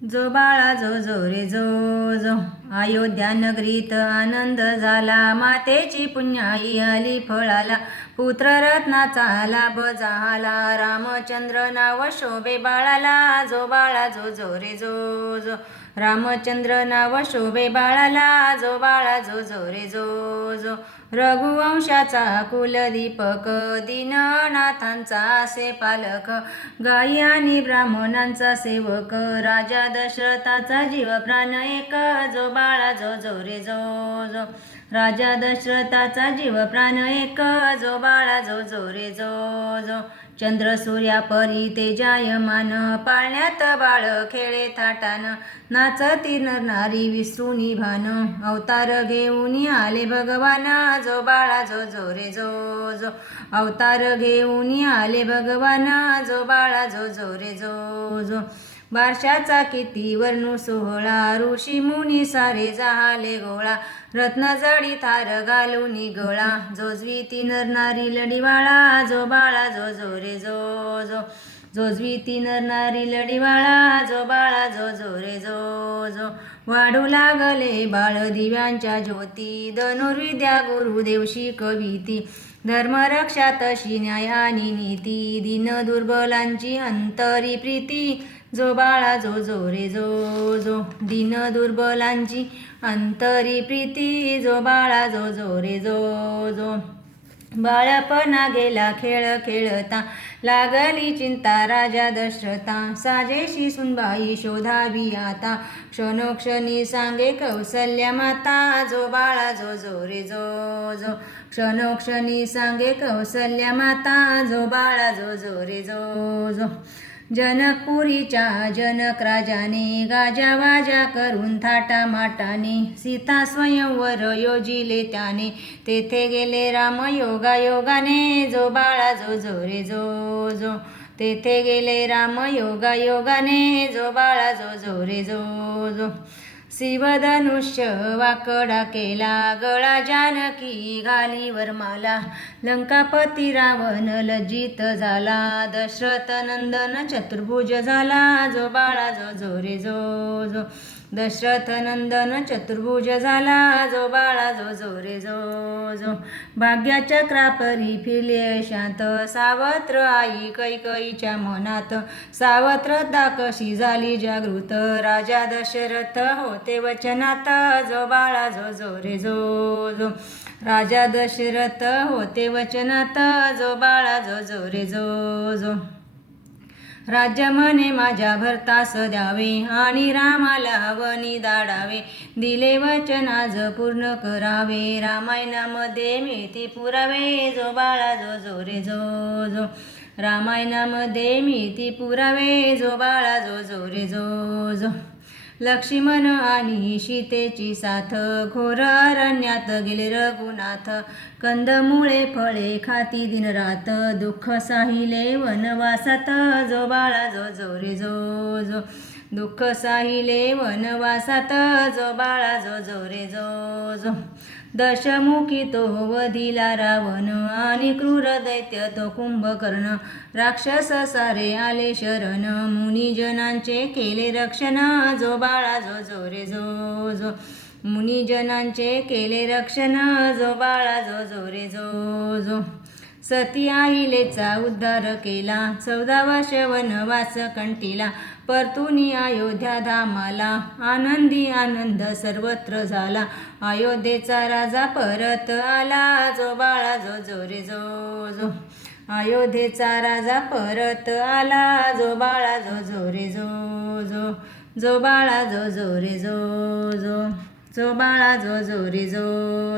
जो बाळा जो जो रे जो जो. अयोध्या नगरीत आनंद झाला मातेची पुण्याई आली फळाला पुत्र रत्नाचा लाभ झाला रामचंद्र नाव शोभे बाळाला जो बाळा जो जो रे जो जो. रामचंद्र नाव शोभे बाळाला जो बाळा जो जो रे जो जो. रघुवंशाचा कुलदीपक दीननाथांचा असे पालक. गायी आणि ब्राह्मणांचा सेवक राजा दशरथाचा जीव प्राण एक. जो बाळा जो जो रे जो जो. राजा दशरथाचा जीव प्राण एक. जो बाळा जो जो रे जो जो. चंद्र सूर्या परी तेजायमान. पाळण्यात बाळ खेळे थाटान. नाचती नरनारी विसरुनी भान अवतार घेऊन आले भगवान. जो बाळा जो जो रे जो जो. अवतार घेऊन आले भगवान. जो बाळा जो जो रे जो जो. बारशाचा किती वर्णू सोहळा? ऋषी मुनी सारे झाले गोळा. रत्न जडी थार घालून गळा जोजवी ती नरनारी लढीवाळा जो बाळा जो जो रे जो. जो जोजवी ती नरनारी लढीवाळा जो बाळा जो जो रे जो जो. वाढू लागले बाळ दिव्यांच्या ज्योती. धनुर्विद्या गुरुदेवशी कविती धर्मरक्षा तशी न्याय आणि नीती. दीन दुर्बलांची अंतरी प्रीती. जो बाळा जो जो रे जो जो दिन दुर्बलांची अंतरी प्रीती जो बाळा जो जो रे जो जो बाळपणा गेला खेळ खेळता लागली चिंता राजा दशरथा साजेशी सुनबाई शोधावी आता क्षणोक्षणी सांगे कौसल्या माता जो बाळा जो जो रे जो जो क्षणोक्षणी सांगे कौसल्या माता जो बाळा जो जो रे जो जो जनकपुरीच्या जनक राजाने गाजा वाजा करून थाटा माटाने सीता स्वयंवर योजिले त्याने. तेथे गेले राम योगा योगाने जो बाळा जो जो रे जो जो. तेथे गेले राम योगा योगाने जो बाळा जो जो रे जो जो. शिवधनुष्य वाकडा केला गळा जानकी घाली वरमाला लंकापती रावण लज्जित झाला दशरथ नंदन चतुर्भुज झाला जो बाळा जो जो रे जो जो. दशरथ नंदन चतुर्भुज झाला जो बाळा जो जो रे जो जो. भाग्याच्या क्रापरी फिरले शांत सावत्र आई कैकईच्या मनात. सावत्र कशी झाली जागृत? राजा दशरथ होते वचनात. जो बाळा जो जो रे जो जो. राजा दशरथ होते वचनात. जो बाळा जो जो रे जो जो. राज्य म्हणे माझ्या भरतास द्यावे आणि रामाला वनी दाडावे. दिले वचन आज पूर्ण करावे. रामायणामध्ये मिळते पुरावे. जो बाळा जो जो रे जो जो. रामायणामध्ये मिळते पुरावे. जो बाळा जो जो रे जो जो. लक्ष्मण आणि सीतेची साथ. घोर अरण्यात गेले रघुनाथ. कंदमुळे फळे खाती दिनरात. दुःख साहिले वनवासात. जो बाळा जो जो रे जो जो. दुःख साहिले वनवासात. जो बाळा जो जो रे जो जो. दशमुखी तो वधिला रावण आणि क्रूर दैत्य तो कुंभकर्ण. राक्षस सारे आले शरण. मुनिजनांचे केले रक्षण. जो बाळा जो जो रे जो जो. मुनिजनांचे केले रक्षण. जो बाळा जो जो रे जो जो. सती आहिलेचा उद्धार केला. चौदा वर्ष वनवास कंटीला परतुनी अयोध्या धामाला. आनंदी आनंद सर्वत्र झाला. अयोध्येचा राजा परत आला. जो बाळा जो जो रे जो जो. अयोध्येचा राजा परत आला. जो बाळा जो जो रे जो जो. जो बाळा जो जो रे जो जो. जो बाळा जो जो रे जो.